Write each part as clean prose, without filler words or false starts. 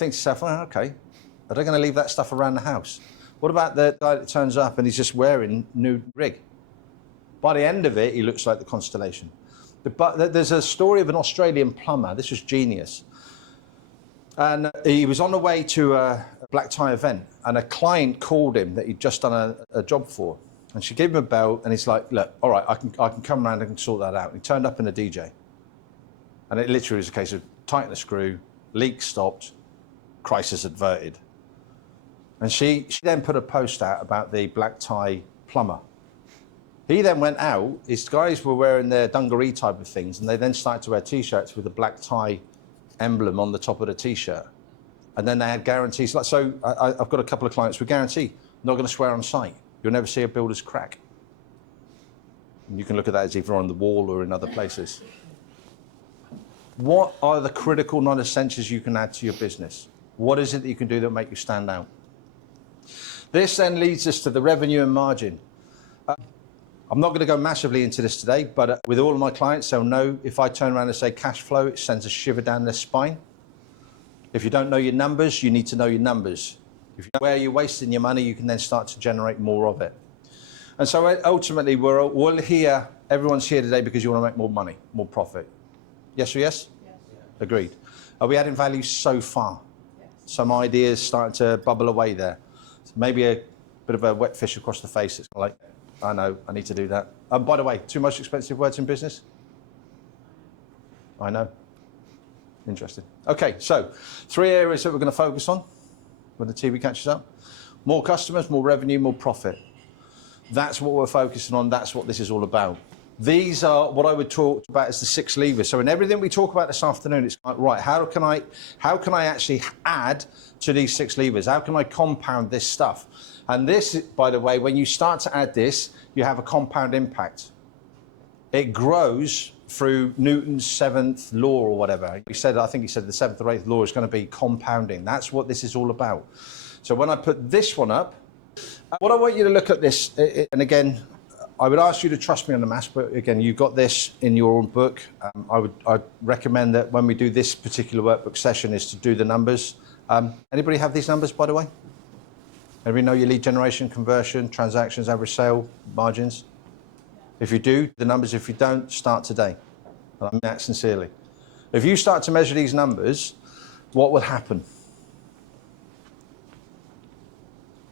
Think to yourself, oh, okay, are they going to leave that stuff around the house? What about the guy that turns up and he's just wearing new rig? By the end of it, he looks like the Constellation. But there's a story of an Australian plumber. This was genius. And he was on the way to a black tie event, and a client called him that he'd just done a job for. And she gave him a bell, and he's like, look, all right, I can come around and can sort that out. And he turned up in a DJ. And it literally was a case of tighten the screw, leak stopped, crisis averted. And she then put a post out about the black tie plumber. He then went out, his guys were wearing their dungaree type of things, and they then started to wear T-shirts with a black tie emblem on the top of the T-shirt. And then they had guarantees. So I've got a couple of clients with guarantee, not going to swear on site. You'll never see a builder's crack. And you can look at that as either on the wall or in other places. What are the critical non-essentials you can add to your business? What is it that you can do that will make you stand out? This then leads us to the revenue and margin. I'm not going to go massively into this today, but with all of my clients, they'll know if I turn around and say cash flow, it sends a shiver down their spine. If you don't know your numbers, you need to know your numbers. If you know where you're wasting your money, you can then start to generate more of it. And so ultimately, we're here, everyone's here today because you want to make more money, more profit. Yes or yes? Yes. Agreed. Are we adding value so far? Yes. Some ideas starting to bubble away there. So maybe a bit of a wet fish across the face. It's like, I know, I need to do that. By the way, 2 most expensive words in business? I know. Interesting. Okay, so 3 areas that we're going to focus on when the TV catches up. More customers, more revenue, more profit. That's what we're focusing on. That's what this is all about. These are what I would talk about as the 6 levers. So in everything we talk about this afternoon, it's like, right, how can I actually add to these 6 levers? How can I compound this stuff? And this, by the way, when you start to add this, you have a compound impact. It grows through Newton's 7th law or whatever. I think he said the 7th or 8th law is going to be compounding. That's what this is all about. So when I put this one up, what I want you to look at this, and again, I would ask you to trust me on the maths, but again, you've got this in your own book. I'd recommend that when we do this particular workbook session is to do the numbers. Anybody have these numbers, by the way? Anybody know your lead generation, conversion, transactions, average sale, margins? If you do, the numbers. If you don't, start today. And I mean that sincerely. If you start to measure these numbers, what will happen?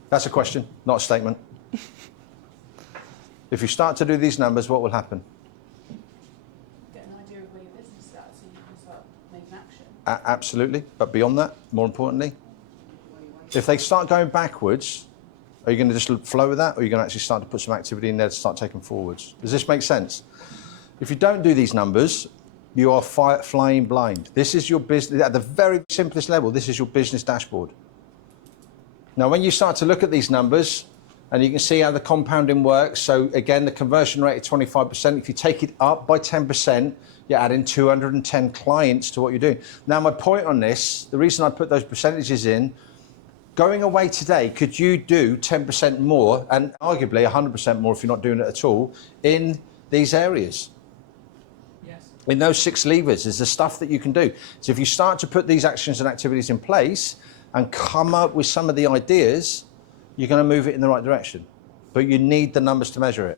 That's a question, not a statement. If you start to do these numbers, what will happen? Get an idea of where your business is at so you can start making action. Absolutely, but beyond that, more importantly, if they start going backwards, are you going to just flow with that, or are you going to actually start to put some activity in there to start taking forwards? Does this make sense? If you don't do these numbers, you are flying blind. This is your business, at the very simplest level, this is your business dashboard. Now, when you start to look at these numbers, and you can see how the compounding works. So again, the conversion rate is 25%. If you take it up by 10%, you're adding 210 clients to what you're doing. Now, my point on this, the reason I put those percentages in, going away today, could you do 10% more, and arguably 100% more if you're not doing it at all, in these areas? Yes. In those 6 levers, is the stuff that you can do. So if you start to put these actions and activities in place and come up with some of the ideas, you're going to move it in the right direction. But you need the numbers to measure it.